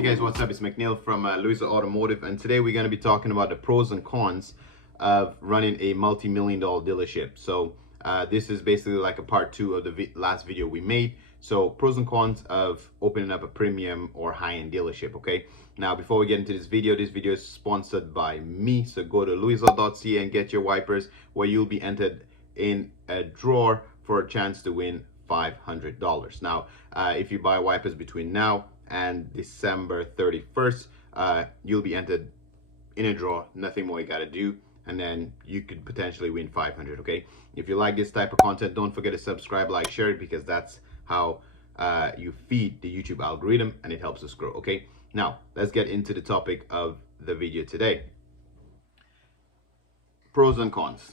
Hey guys, what's up? It's McNeil from Louisa Automotive, and today we're going to be talking about the pros and cons of running a multi-million-dollar dealership. So this is basically like a part two of the last video we made. So pros and cons of opening up a premium or high-end dealership. Okay, now before we get into this video is sponsored by me. So go to louisa.ca and get your wipers, where you'll be entered in a draw for a chance to win $500. Now if you buy wipers between now and December 31st, you'll be entered in a draw. Nothing more you got to do, and then you could potentially win 500. Okay, if you like this type of content, don't forget to subscribe, like, share it, because that's how you feed the YouTube algorithm and it helps us grow. Okay, now let's get into the topic of the video today. Pros and cons.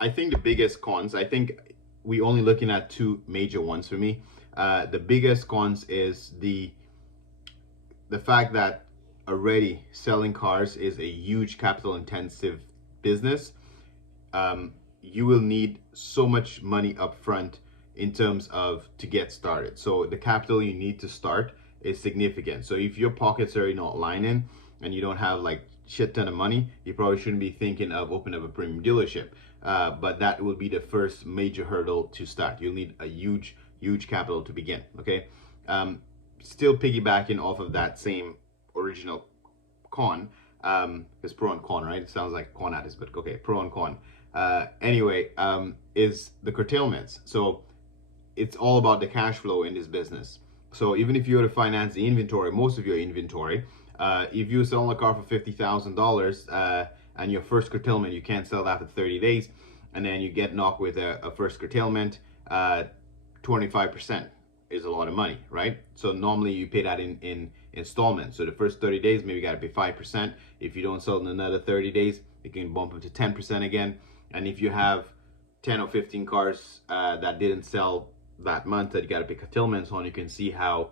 I think the biggest cons, I think we're only looking at two major ones for me. The biggest cons is the fact that already selling cars is a huge capital intensive business. You will need so much money up front in terms of to get started. So the capital you need to start is significant. So if your pockets are not lining and you don't have like shit ton of money, you probably shouldn't be thinking of opening up a premium dealership. But that will be the first major hurdle to start. You'll need a huge capital to begin. Okay, still piggybacking off of that same original con, it's pro and con, right? It sounds like con artist, but okay, pro and con. Anyway, is the curtailments. So it's all about the cash flow in this business. So even if you were to finance the inventory, most of your inventory, if you sell a car for $50,000 and your first curtailment, you can't sell it after 30 days, and then you get knocked with a first curtailment, 25% is a lot of money, right? So normally you pay that in installments. So the first 30 days, maybe you got to pay 5%. If you don't sell in another 30 days, you can bump up to 10% again. And if you have 10 or 15 cars that didn't sell that month that you got to pay curtailments on, you can see how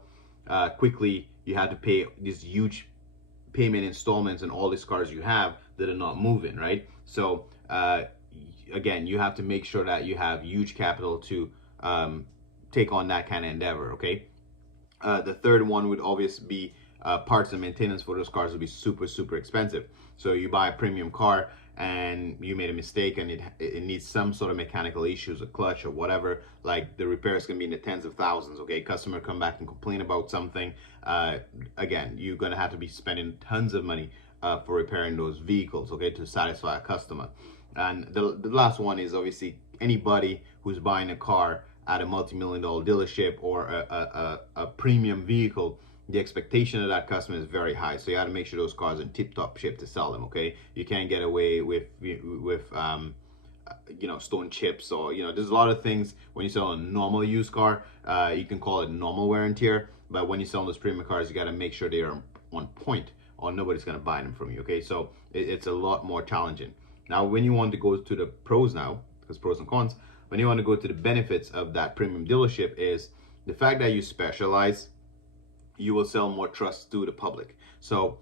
quickly you have to pay these huge payment installments on all these cars you have that are not moving, right? So again, you have to make sure that you have huge capital to take on that kind of endeavor. Okay, the third one would obviously be parts and maintenance for those cars would be super expensive. So you buy a premium car and you made a mistake and it needs some sort of mechanical issues, a clutch or whatever, like the repair is going to be in the tens of thousands. Okay, customer come back and complain about something, again, you're going to have to be spending tons of money for repairing those vehicles, okay, to satisfy a customer. And the last one is obviously anybody who's buying a car at a multi-million-dollar dealership or a premium vehicle, the expectation of that customer is very high. So you got to make sure those cars are in tip-top shape to sell them. Okay, you can't get away with stone chips, or there's a lot of things when you sell a normal used car. You can call it normal wear and tear, but when you sell those premium cars, you got to make sure they are on point, or nobody's going to buy them from you. Okay, so it's a lot more challenging. Now, when you want to go to the pros now, because pros and cons, when you want to go to the benefits of that premium dealership is the fact that you specialize, you will sell more trust to the public. So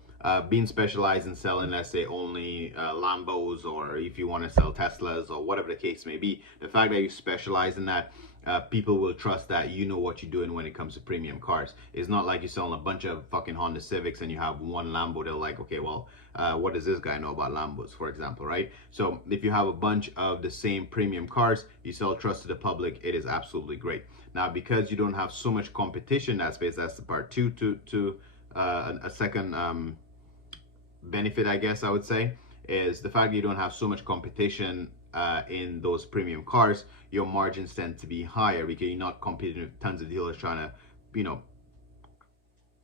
being specialized in selling, let's say, only Lambos, or if you want to sell Teslas or whatever the case may be, the fact that you specialize in that, people will trust that you know what you're doing when it comes to premium cars. It's not like you're selling a bunch of fucking Honda Civics and you have one Lambo. They're like, okay, well, what does this guy know about Lambos, for example, right? So if you have a bunch of the same premium cars, you sell trust to the public, it is absolutely great. Now, because you don't have so much competition in that space, that's the part two to a second benefit, I guess I would say, is the fact that you don't have so much competition in those premium cars. Your margins tend to be higher because you're not competing with tons of dealers trying to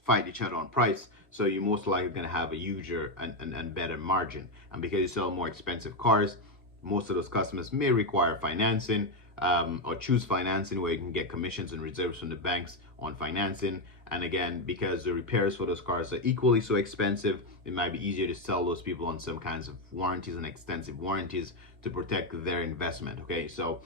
fight each other on price. So you're most likely going to have a huger and better margin. And because you sell more expensive cars, most of those customers may require financing, or choose financing where you can get commissions and reserves from the banks on financing. And again, because the repairs for those cars are equally so expensive, it might be easier to sell those people on some kinds of warranties and extensive warranties to protect their investment. Okay, so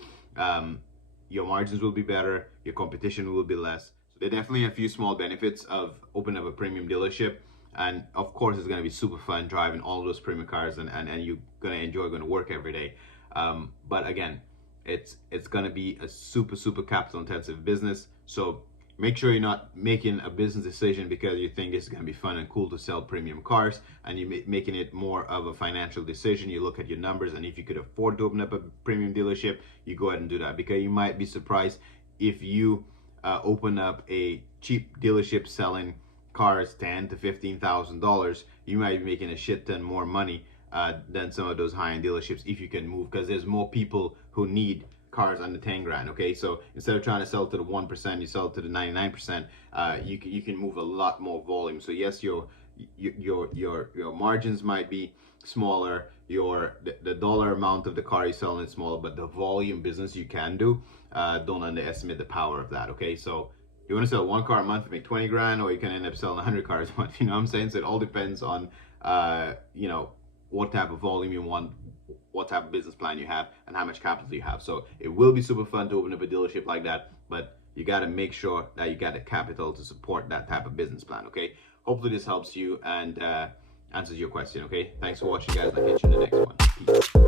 your margins will be better, your competition will be less. So there are definitely a few small benefits of opening up a premium dealership. And of course, it's going to be super fun driving all those premium cars, and you're going to enjoy going to work every day. But again, it's going to be a super capital intensive business. So make sure you're not making a business decision because you think it's going to be fun and cool to sell premium cars, and you're making it more of a financial decision. You look at your numbers, and if you could afford to open up a premium dealership, you go ahead and do that, because you might be surprised if you open up a cheap dealership selling cars $10,000 to $15,000, you might be making a shit ton more money than some of those high-end dealerships if you can move, because there's more people who need cars under 10 grand. Okay, so instead of trying to sell to the 1%, you sell to the 99%. You can move a lot more volume. So yes, your margins might be smaller, the dollar amount of the car you're selling is smaller, but the volume business you can do, don't underestimate the power of that. Okay, so you want to sell one car a month, make 20 grand, or you can end up selling 100 cars a month. You know what I'm saying? So it all depends on what type of volume you want, what type of business plan you have, and how much capital you have. So it will be super fun to open up a dealership like that, but you got to make sure that you got the capital to support that type of business plan. Okay, hopefully this helps you and answers your question. Okay, thanks for watching, guys. I'll catch you in the next one. Peace.